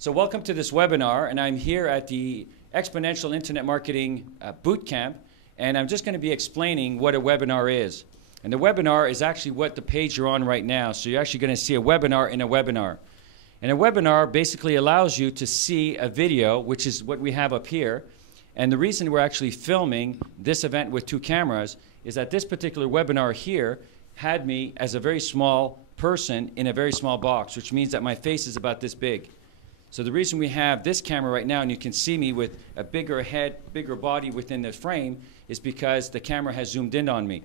So welcome to this webinar, and I'm here at the Exponential Internet Marketing Bootcamp, and I'm just going to be explaining what a webinar is. And the webinar is actually what the page you're on right now. So you're actually going to see a webinar in a webinar. And a webinar basically allows you to see a video, which is what we have up here. And the reason we're actually filming this event with two cameras is that this particular webinar here had me as a very small person in a very small box, which means that my face is about this big. So the reason we have this camera right now, and you can see me with a bigger head, bigger body within the frame, is because the camera has zoomed in on me.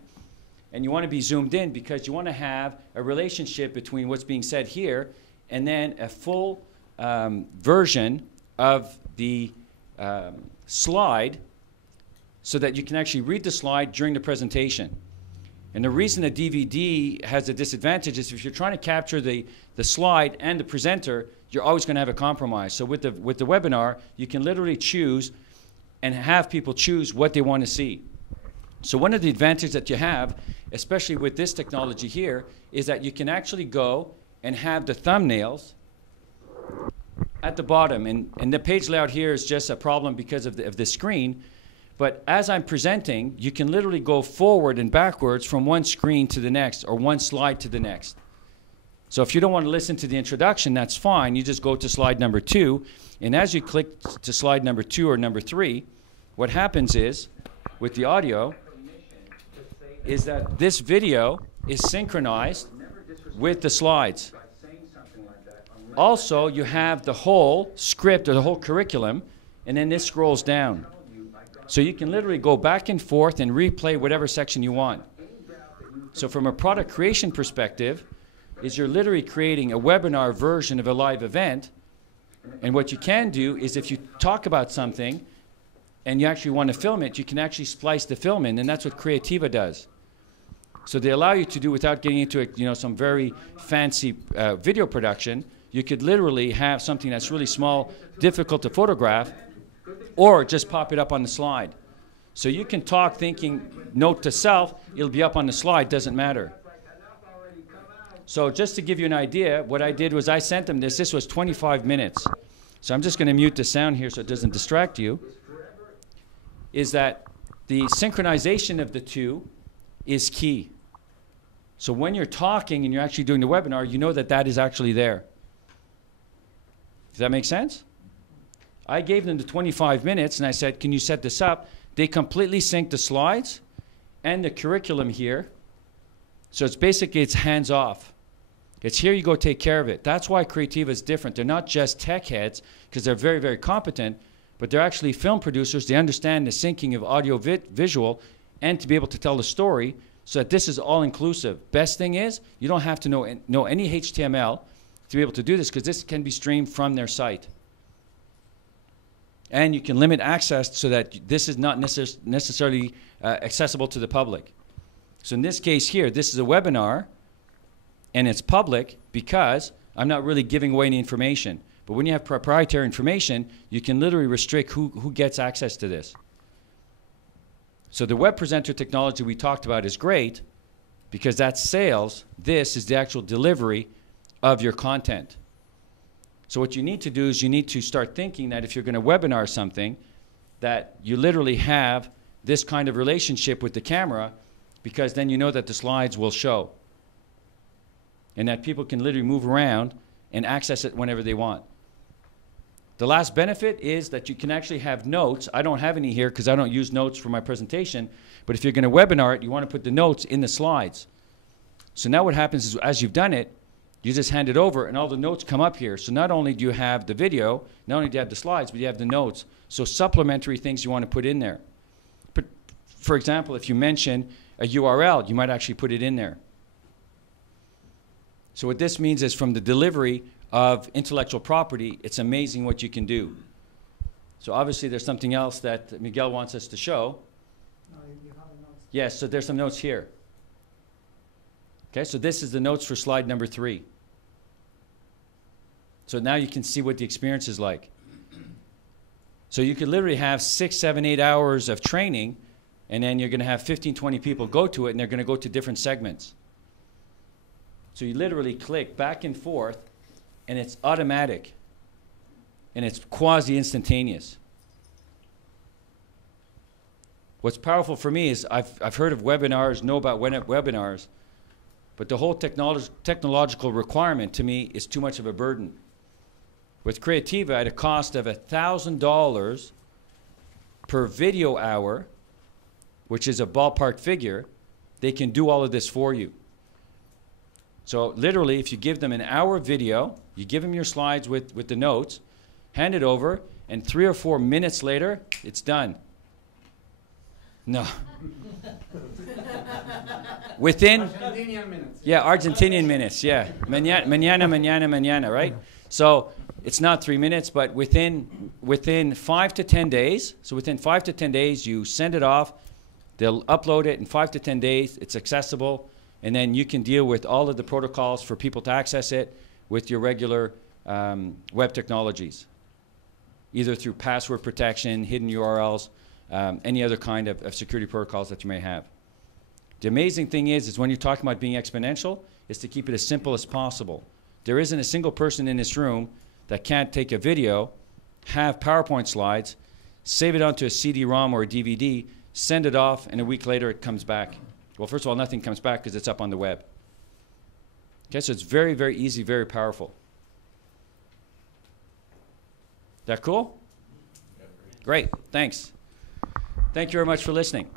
And you want to be zoomed in because you want to have a relationship between what's being said here and then a full version of the slide so that you can actually read the slide during the presentation. And the reason a DVD has a disadvantage is if you're trying to capture the slide and the presenter, you're always going to have a compromise. So with the webinar, you can literally choose and have people choose what they want to see. So one of the advantages that you have, especially with this technology here, is that you can actually go and have the thumbnails at the bottom. And the page layout here is just a problem because of the screen. But as I'm presenting, you can literally go forward and backwards from one screen to the next or one slide to the next. So if you don't want to listen to the introduction, that's fine. You just go to slide number 2. And as you click to slide number 2 or number 3, what happens is, with the audio, is that this video is synchronized with the slides. Also, you have the whole script or the whole curriculum, and then this scrolls down. So you can literally go back and forth and replay whatever section you want. So from a product creation perspective, is you're literally creating a webinar version of a live event. And what you can do is if you talk about something and you actually want to film it, you can actually splice the film in, and that's what Creativa does. So they allow you to do, without getting into some very fancy video production, you could literally have something that's really small, difficult to photograph, or just pop it up on the slide. So you can talk thinking, note to self, it'll be up on the slide, doesn't matter. So just to give you an idea, what I did was I sent them this. This was 25 minutes. So I'm just going to mute the sound here so it doesn't distract you. Is that the synchronization of the two is key. So when you're talking and you're actually doing the webinar, you know that that is actually there. Does that make sense? I gave them the 25 minutes and I said, can you set this up? They completely synced the slides and the curriculum here. So it's basically, it's hands off. It's here, you go take care of it. That's why Creativa is different. They're not just tech heads, because they're very, very competent, but they're actually film producers. They understand the syncing of audio visual and to be able to tell the story so that this is all inclusive. Best thing is, you don't have to know any HTML to be able to do this, because this can be streamed from their site. And you can limit access so that this is not necessarily accessible to the public. So in this case here, this is a webinar, and it's public because I'm not really giving away any information. But when you have proprietary information, you can literally restrict who gets access to this. So the web presenter technology we talked about is great because that's sales. This is the actual delivery of your content. So what you need to do is you need to start thinking that if you're going to webinar something, that you literally have this kind of relationship with the camera, because then you know that the slides will show and that people can literally move around and access it whenever they want. The last benefit is that you can actually have notes. I don't have any here because I don't use notes for my presentation, but if you're going to webinar it, you want to put the notes in the slides. So now what happens is, as you've done it, you just hand it over and all the notes come up here. So not only do you have the video, not only do you have the slides, but you have the notes. So supplementary things you want to put in there. But for example, if you mention a URL, you might actually put it in there. So what this means is, from the delivery of intellectual property, it's amazing what you can do. So obviously there's something else that Miguel wants us to show. You have the notes. Yes, so there's some notes here. Okay, so this is the notes for slide number 3. So now you can see what the experience is like. So you could literally have 6, 7, 8 hours of training, and then you're going to have 15, 20 people go to it, and they're going to go to different segments. So you literally click back and forth, and it's automatic. and it's quasi-instantaneous. What's powerful for me is I've heard of webinars, know about webinars, but the whole technological requirement to me is too much of a burden. With Creativa, at a cost of $1,000 per video hour, which is a ballpark figure, they can do all of this for you. So literally, if you give them an hour video, you give them your slides with the notes, hand it over, and 3 or 4 minutes later, it's done. No. Within... Argentinian minutes. Yeah, Argentinian minutes, yeah. Mañana, right? So it's not 3 minutes, but within 5 to 10 days, so within 5 to 10 days, you send it off, they'll upload it in 5 to 10 days, it's accessible, and then you can deal with all of the protocols for people to access it with your regular web technologies, either through password protection, hidden URLs, any other kind of security protocols that you may have. The amazing thing is when you're talking about being exponential, is to keep it as simple as possible. There isn't a single person in this room that can't take a video, have PowerPoint slides, save it onto a CD-ROM or a DVD, send it off, and a week later it comes back. Well, first of all, nothing comes back because it's up on the web. Okay, so it's very, very easy, very powerful. That cool? Great, thanks. Thank you very much for listening.